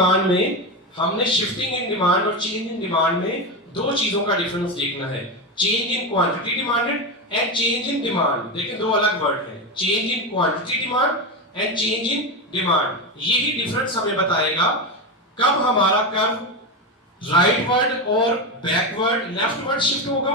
Demand में हमने shifting in demand और चेंज इन डिमांड में दो चीजों का डिफरेंस देखना है, change in quantity demanded and change in demand. देखिए दो अलग वर्ड है, change in quantity demand and change in demand. यही डिफरेंस हमें बताएगा कब हमारा कर्व राइटवर्ड और बैकवर्ड लेफ्टवर्ड शिफ्ट होगा,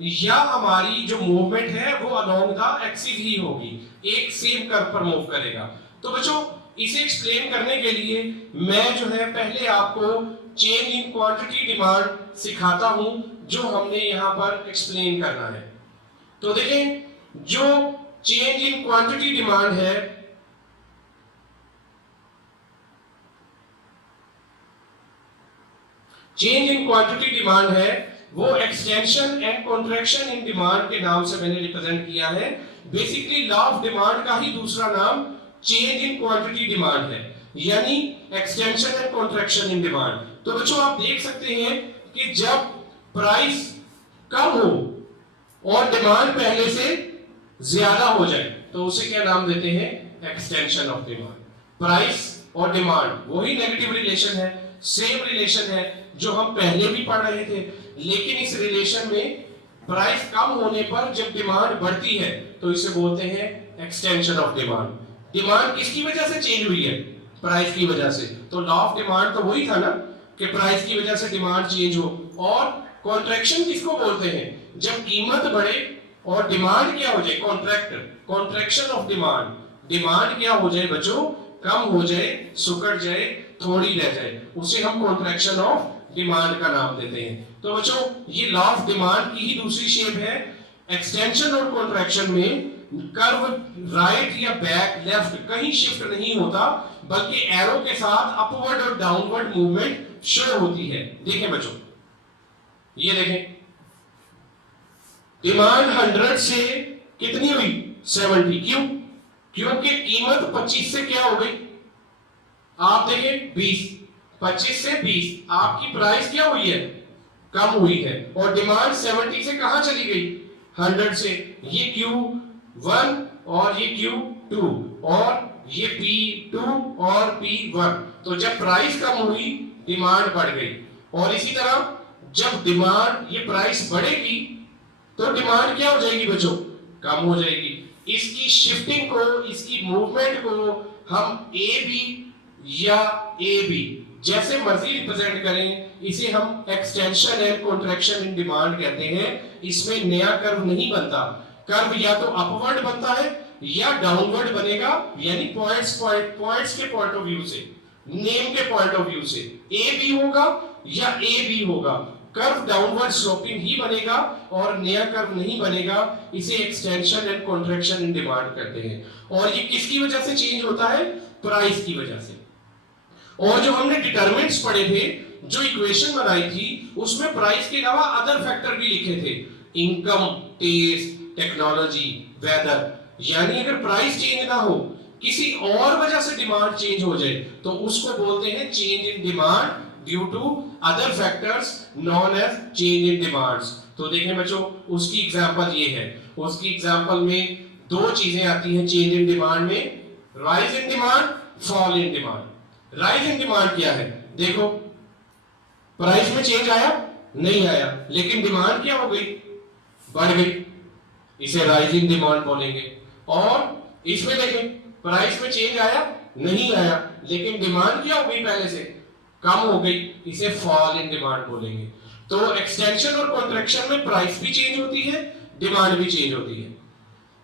या हमारी जो मूवमेंट है वो अलोंग द एक्सिस ही होगी, एक सेम कर्व पर मूव करेगा। तो बच्चों इसे एक्सप्लेन करने के लिए मैं जो है पहले आपको चेंज इन क्वांटिटी डिमांड सिखाता हूं, जो हमने यहां पर एक्सप्लेन करना है। तो देखें जो चेंज इन क्वांटिटी डिमांड है, चेंज इन क्वांटिटी डिमांड है वो extension and contraction in demand के नाम से मैंने रिप्रेजेंट किया है। बेसिकली लॉ ऑफ डिमांड का ही दूसरा नाम चेंज इन क्वांटिटी डिमांड है, यानी extension and contraction in demand. तो बच्चों आप देख सकते हैं कि जब प्राइस कम हो और डिमांड पहले से ज्यादा हो जाए तो उसे क्या नाम देते हैं, एक्सटेंशन ऑफ डिमांड। प्राइस और डिमांड वही नेगेटिव रिलेशन है, सेम रिलेशन है जो हम पहले भी पढ़ रहे थे, लेकिन इस रिलेशन में प्राइस कम होने पर जब डिमांड बढ़ती है तो इसे बोलते हैं एक्सटेंशन ऑफ डिमांड। डिमांड किसकी वजह से चेंज हुई है, प्राइस की वजह से। तो लॉ ऑफ डिमांड तो वही था ना कि प्राइस की वजह से डिमांड चेंज हो। और कॉन्ट्रैक्शन किसको बोलते हैं, जब कीमत बढ़े और डिमांड क्या हो जाए, कॉन्ट्रैक्शन ऑफ डिमांड। डिमांड क्या हो जाए बच्चों, कम हो जाए, सुकड़ जाए, थोड़ी रह जाए, उसे हम कॉन्ट्रैक्शन ऑफ डिमांड का नाम देते हैं। तो बच्चों ये लॉ ऑफ डिमांड की ही दूसरी शेप है। एक्सटेंशन और कॉन्ट्रैक्शन में कर्व राइट या बैक लेफ्ट कहीं शिफ्ट नहीं होता, बल्कि एरो के साथ अपवर्ड और डाउनवर्ड मूवमेंट शो होती है। देखें बच्चों, ये देखें डिमांड 100 से कितनी हुई, 70। क्यों, क्योंकि कीमत 25 से क्या हो गई, आप देखें 20, 25 से 20 आपकी प्राइस क्या हुई है, कम हुई है। और डिमांड 70 से कहां चली गई, 100 से। ये Q1 और ये Q2 और ये P2 और P1। तो जब प्राइस कम हुई डिमांड बढ़ गई, और इसी तरह जब डिमांड ये प्राइस बढ़ेगी तो डिमांड क्या हो जाएगी बच्चों, कम हो जाएगी। इसकी शिफ्टिंग को, इसकी मूवमेंट को हम ए बी या ए बी जैसे मर्जी रिप्रेजेंट करें, इसे हम extension and contraction in demand कहते हैं। इसमें नया कर्व नहीं बनता, कर्व या तो अपवर्ड बनता है या डाउनवर्ड बनेगा, यानी पॉइंट्स के पॉइंट ऑफ व्यू से, नेम के पॉइंट ऑफ व्यू से ए बी होगा या ए बी होगा। कर्व डाउनवर्ड स्लोपिंग ही बनेगा और नया कर्व नहीं बनेगा। इसे extension and contraction in demand कहते हैं। और ये किसकी वजह से चेंज होता है, प्राइस की वजह से। और जो हमने डिटरमिनेंट्स पढ़े थे, जो इक्वेशन बनाई थी, उसमें प्राइस के अलावा अदर फैक्टर भी लिखे थे, इनकम, टेस्ट, टेक्नोलॉजी, वेदर। यानी अगर प्राइस चेंज ना हो, किसी और वजह से डिमांड चेंज हो जाए, तो उसको बोलते हैं change in demand due to other factors non age change in demands. तो देखें बच्चों, उसकी एग्जांपल ये है। उसकी एग्जांपल में दो चीजें आती हैं चेंज इन डिमांड में, rise in demand, fall in demand. Rise in demand क्या है, देखो प्राइस में चेंज आया, नहीं आया, लेकिन डिमांड क्या हो गई, बढ़ गई, इसे राइज इन डिमांड बोलेंगे। और इसमें देखें प्राइस में चेंज आया, नहीं आया, लेकिन डिमांड क्या हो गई, पहले से कम हो गई, इसे फॉल इन डिमांड बोलेंगे। तो एक्सटेंशन और कॉन्ट्रैक्शन में प्राइस भी चेंज होती है, डिमांड भी चेंज होती है।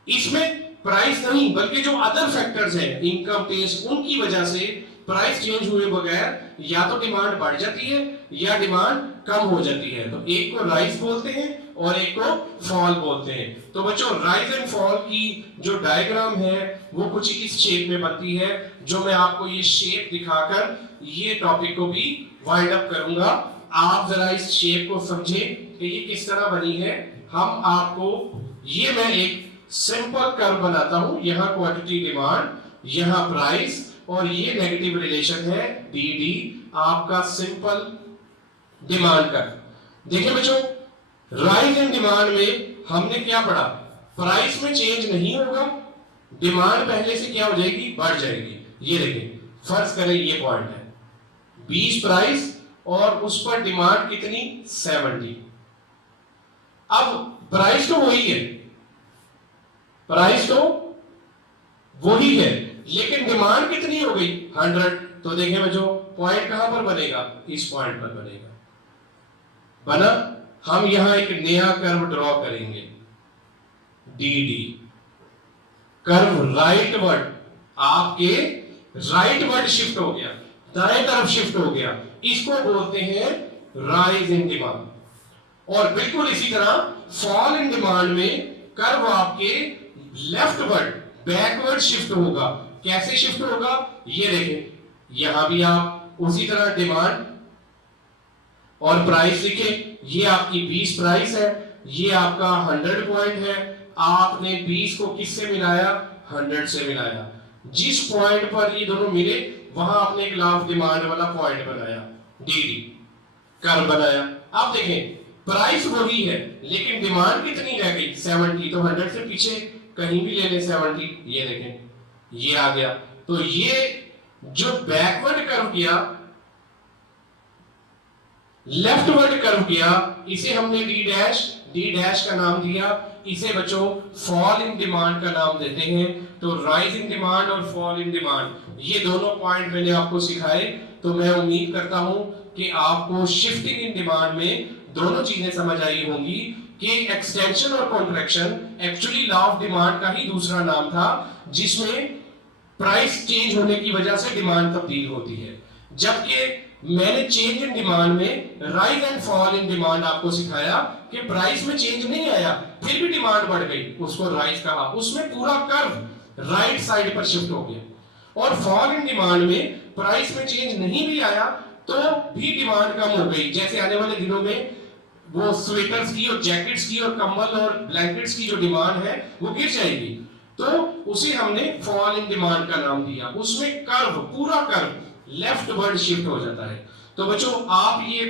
इसमें प्राइस नहीं बल्कि जो अदर फैक्टर्स हैं, इनकम, टेस्ट, उनकी वजह से प्राइस चेंज हुए बगैर या तो डिमांड बढ़ जाती है या डिमांड कम हो जाती है। तो एक को राइज बोलते हैं और एक को फॉल बोलते हैं। तो बच्चों राइज एंड फॉल की जो डायग्राम है वो कुछ इस शेप में बनती है, जो मैं आपको ये शेप दिखाकर ये टॉपिक को भी वाइंड अप करूंगा। आप जरा इस शेप को समझें कि ये किस तरह बनी है। हम आपको ये मैं एक सिंपल कर्व बनाता हूं, यहाँ क्वांटिटी डिमांड, यहाँ प्राइस, और ये नेगेटिव रिलेशन है डी डी, आपका सिंपल डिमांड कर्व। देखिए बच्चों, राइज इन डिमांड में हमने क्या पढ़ा, प्राइस में चेंज नहीं होगा, डिमांड पहले से क्या हो जाएगी, बढ़ जाएगी। ये देखिए, फर्ज करें ये पॉइंट है, 20 प्राइस और उस पर डिमांड कितनी 70। अब प्राइस तो वही है, प्राइस तो वही है, लेकिन डिमांड कितनी हो गई 100। तो देखें बच्चों पॉइंट कहां पर बनेगा, इस पॉइंट पर बनेगा। बना, हम यहां एक नया कर्व ड्रॉ करेंगे, D D curve right word, आपके राइट वर्ड शिफ्ट हो गया, दाएं तरफ शिफ्ट हो गया, इसको बोलते हैं राइज इन डिमांड। और बिल्कुल इसी तरह फॉल इन डिमांड में कर्व आपके लेफ्ट वर्ड बैकवर्ड शिफ्ट होगा। कैसे शिफ्ट होगा ये देखें, यहां भी आप उसी तरह डिमांड और प्राइस लिखें, ये आपकी 20 प्राइस है, ये आपका 100 पॉइंट है, आपने 20 को किससे मिलाया 100 से मिलाया, जिस पॉइंट पर ये दोनों मिले वहां आपने एक लाफ डिमांड वाला पॉइंट बनाया, डी डी कर्व बनाया। अब देखें प्राइस वही है लेकिन डिमांड कितनी रह गई 70, तो 100 से पीछे कहीं भी ले लें 70, ये देखें ये आ गया। तो ये जो बैकवर्ड कर्व किया, लेफ्टवर्ड कर्व किया, इसे हमने डी डैश का नाम दिया, इसे बच्चों फॉल इन डिमांड का नाम देते हैं। तो राइज इन डिमांड और फॉल इन डिमांड ये दोनों पॉइंट मैंने आपको सिखाए। तो मैं उम्मीद करता हूं कि आपको शिफ्टिंग इन डिमांड में दोनों चीजें समझ आई होंगी कि एक्सटेंशन और contraction actually law of demand का ही दूसरा नाम था, जिसमें प्राइस चेंज होने की वजह से डिमांड तब्दील होती है। जबकि मैंने चेंज इन डिमांड में rise and fall in demand आपको सिखाया कि प्राइस में चेंज नहीं आया फिर भी डिमांड बढ़ गई, उसको राइज कहा, उसमें पूरा कर्व राइट साइड पर शिफ्ट हो गया। और फॉल इन डिमांड में प्राइस में चेंज नहीं भी आया तो भी डिमांड कम हो गई। जैसे आने वाले दिनों में वो स्वेटर्स की और जैकेट्स की और कंबल और ब्लैंकेट्स की जो डिमांड है वो गिर जाएगी, तो उसे हमने फॉल इन डिमांड का नाम दिया। उसमें कर्व, पूरा कर्व लेफ्ट वर्ड शिफ्ट हो जाता है। तो बच्चों आप ये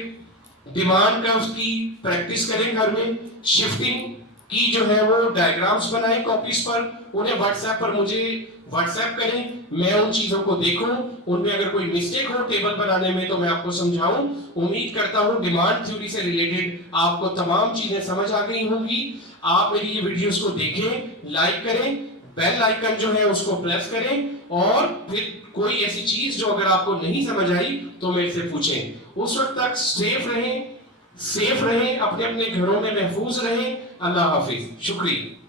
डिमांड कर्व्स की प्रैक्टिस करें घर में, शिफ्टिंग की जो है वो डायग्राम्स बनाएं कॉपीज पर, उन्हें व्हाट्सएप पर मुझे व्हाट्सएप करें, मैं उन चीजों को देखूं, उनमें अगर कोई मिस्टेक हो टेबल बनाने में तो मैं आपको समझाऊं। उम्मीद करता हूं डिमांड थ्योरी से रिलेटेड आपको तमाम चीजें समझ आ गई होंगी। आप मेरी ये वीडियोस को देखें, लाइक करें, बेल आइकन जो है उसको प्रेस करें, और फिर कोई ऐसी चीज जो अगर आपको नहीं समझ आई तो मेरे से पूछें। उस वक्त तक सेफ रहें, अपने अपने घरों में महफूज रहें। अल्लाह हाफिज, शुक्रिया।